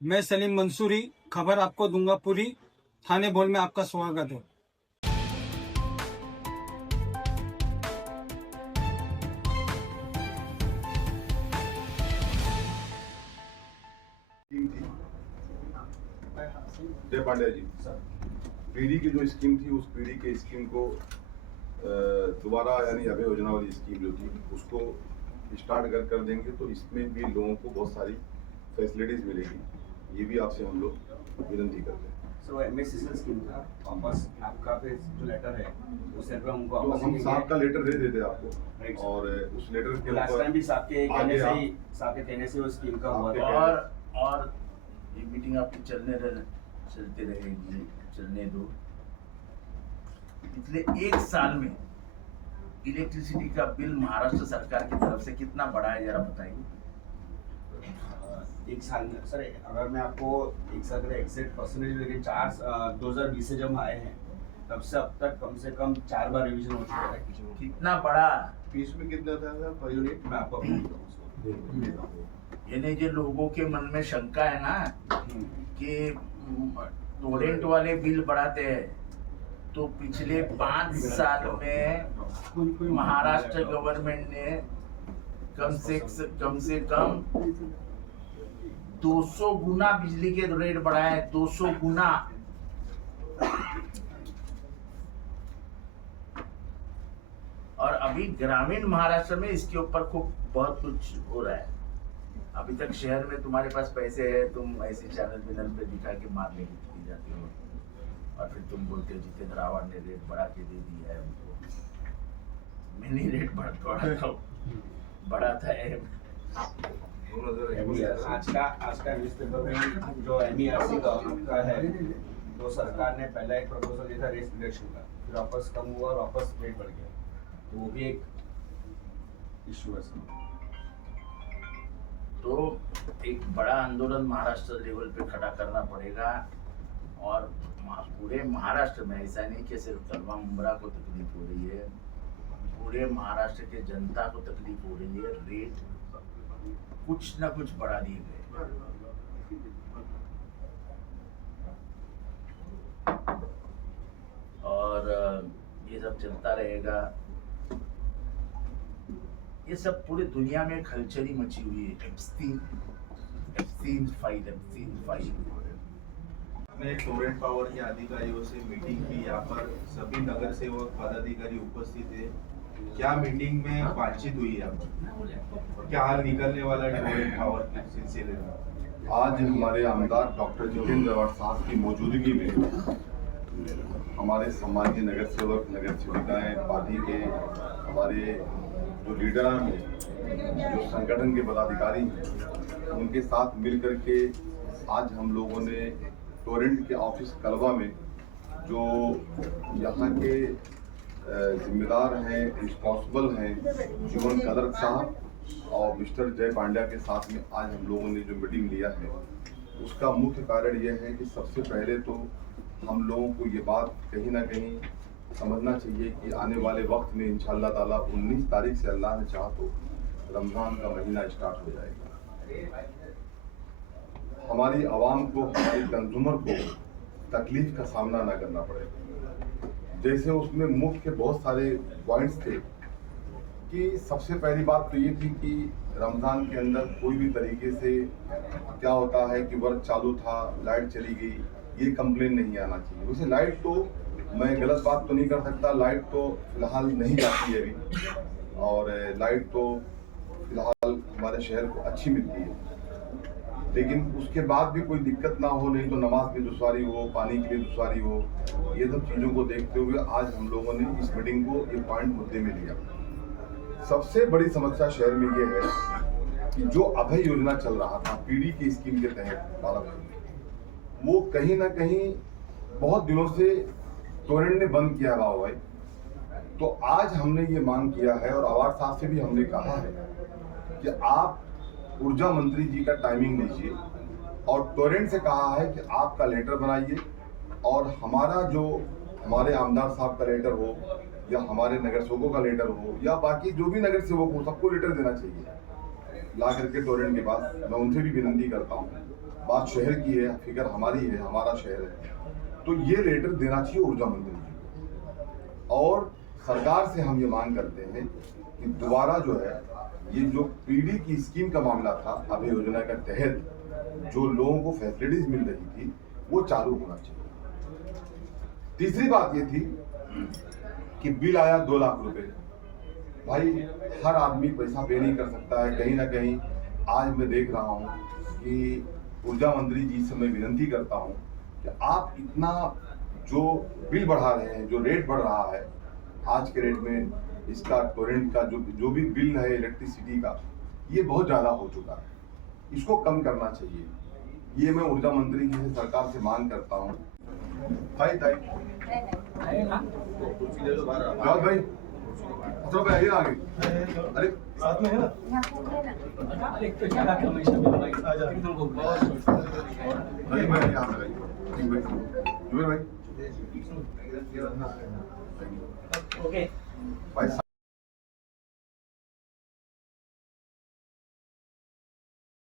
मैं सलीम मंसूरी, खबर आपको दूंगा पूरी। थाने भोल में आपका स्वागत है। स्कीम थी जय पांड्या जी पीढ़ी की जो स्कीम थी, उस पीढ़ी के स्कीम को दोबारा यानी अभय योजना वाली स्कीम जो थी उसको स्टार्ट अगर कर देंगे तो इसमें भी लोगों को बहुत सारी फैसिलिटीज मिलेगी। ये भी आपसे हम लोग विनती करते हैं। सो एमएससी स्कीम था वापस आपका पे जो लेटर है उस लेटर हमको तो वापस हम साहब का लेटर दे देते Right, आपको sir. और उस लेटर के लास्ट टाइम भी साहब के कहने से ही आगे साहब के कहने से वो स्कीम का हुआ आपके था। और ये मीटिंग आपकी चलते रहेगी, चलने दो। पिछले एक साल में इलेक्ट्रिसिटी का बिल महाराष्ट्र सरकार की तरफ से कितना बढ़ा है, जरा बताइए। एक साल में सर, अगर मैं आपको एक साल का एग्जैक्ट परसेंटेज लेके 2020 से जब हम आए हैं तब से अब तक कम से कम 4 बार रिवीजन हो चुका है। कितना बढ़ा? फीस में कितना था पर यूनिट? मैं आपको देता हूँ। यानी जो लोगों के मन में शंका है ना कि टोरेंट वाले बिल बढ़ाते हैं, तो पिछले 5 साल में महाराष्ट्र गवर्नमेंट ने कम से कम 200 गुना बिजली के रेट बढ़ाए हैं, 200 गुना। और अभी ग्रामीण महाराष्ट्र में इसके ऊपर खूब बहुत कुछ हो रहा है। अभी तक शहर में तुम्हारे पास पैसे है, तुम ऐसे चैनल पे दिखा के मारने की जाते हो, और फिर तुम बोलते हो जितेंद्र आवाड ने रेट बढ़ा के दे दिया है उनको। मैंने रेट बढ़ाता है। आज का न्यूज़पेपर में जो एमईआरसी का है, तो सरकार ने पहला एक प्रपोजल दिया था रेट रिडक्शन का, फिर वापस कम हुआ और वापस रेट बढ़ गया, तो वो भी एक इशू है सर। तो एक बड़ा आंदोलन महाराष्ट्र लेवल पे खड़ा करना पड़ेगा, और पूरे महाराष्ट्र में, ऐसा नहीं कि सिर्फ कलवा मुंब्रा को तकलीफ हो रही है, पूरे महाराष्ट्र के जनता को तकलीफ हो रही है। रेट कुछ ना कुछ बढ़ा दिए गए। और ये सब चलता रहेगा। ये सब पूरी दुनिया में खलचली मची हुई है। Epstein file. ने टोरेंट पावर के अधिकारियों से मीटिंग की। यहाँ पर सभी नगर सेवक पदाधिकारी उपस्थित थे। क्या मीटिंग में बातचीत हुई है और क्या हाल निकलने वाला है टोरेंट पावर के सिलसिले में? आज हमारे आमदार डॉक्टर जितेंद्र आवाड साहब की मौजूदगी में हमारे सम्मानीय नगर सेवक, नगर सेविकाएं, पार्टी के हमारे जो लीडर हैं, जो संगठन के पदाधिकारी, उनके साथ मिलकर के आज हम लोगों ने टोरेंट के ऑफिस कलवा में जो यहाँ के जिम्मेदार हैं, रिस्पॉन्सिबल हैं, जीवन कदर साहब और मिस्टर जय पांड्या के साथ में आज हम लोगों ने जो मीटिंग लिया है, उसका मुख्य कारण यह है कि सबसे पहले तो हम लोगों को ये बात कहीं ना कहीं समझना चाहिए कि आने वाले वक्त में इंशाअल्लाह ताला 19 तारीख से अल्लाह ने चाहा तो रमज़ान का महीना स्टार्ट हो जाएगा। हमारी आवाम को, हमारे कंज्यूमर को तकलीफ का सामना ना करना पड़ेगा। जैसे उसमें मुख्य बहुत सारे पॉइंट्स थे कि सबसे पहली बात तो ये थी कि रमज़ान के अंदर कोई भी तरीके से क्या होता है कि वर्क चालू था, लाइट चली गई, ये कंप्लेन नहीं आना चाहिए। वैसे लाइट तो, मैं गलत बात तो नहीं कर सकता, लाइट तो फिलहाल नहीं जाती है अभी, और लाइट तो फिलहाल हमारे शहर को अच्छी मिलती है, लेकिन उसके बाद भी कोई दिक्कत ना हो, नहीं तो नमाज में दुश्वारी हो, पानी के लिए दुश्वारी हो, ये सब चीज़ों को देखते हुए आज हम लोगों ने इस मीटिंग को ये पॉइंट मुद्दे में लिया। सबसे बड़ी समस्या शहर में ये है कि जो अभय योजना चल रहा था पीढ़ी की स्कीम के तहत भारत में, वो कहीं ना कहीं बहुत दिनों से टोरेंट ने बंद किया हुआ भाई। तो आज हमने ये मांग किया है और आवाड साहब से भी हमने कहा है कि आप ऊर्जा मंत्री जी का टाइमिंग लीजिए और टोरेंट से कहा है कि आपका लेटर बनाइए और हमारा जो हमारे आमदार साहब का लेटर हो या हमारे नगर सेवकों का लेटर हो या बाकी जो भी नगर सेवक हो, सबको लेटर देना चाहिए ला करके टोरेंट के पास। मैं उनसे भी विनती करता हूँ बात शहर की है, फिक्र हमारी है, हमारा शहर है, तो ये लेटर देना चाहिए ऊर्जा मंत्री जी को। और सरकार से हम ये मांग करते हैं कि दोबारा जो है ये जो पीडी की स्कीम का मामला था, अभय योजना के तहत जो लोगों को फैसिलिटीज मिल रही थी वो चालू होना चाहिए। तीसरी बात ये थी कि बिल आया 2 लाख रुपए। भाई हर आदमी पैसा पे नहीं कर सकता है। कहीं ना कहीं आज मैं देख रहा हूँ कि ऊर्जा मंत्री जी से मैं विनती करता हूँ कि आप इतना जो बिल बढ़ा रहे हैं, जो रेट बढ़ रहा है आज के रेट में, इसका टोरेंट का जो भी बिल है इलेक्ट्रिसिटी का, ये बहुत ज़्यादा हो चुका है, इसको कम करना चाहिए। ये मैं ऊर्जा मंत्री जी से, सरकार से मांग करता हूँ। भाई जॉर्ज भाई, असरो भाई आइए ना आगे। अरे साथ में है ना? भाई मैं यहाँ पे ठीक भाई, जुबेर भाई ओके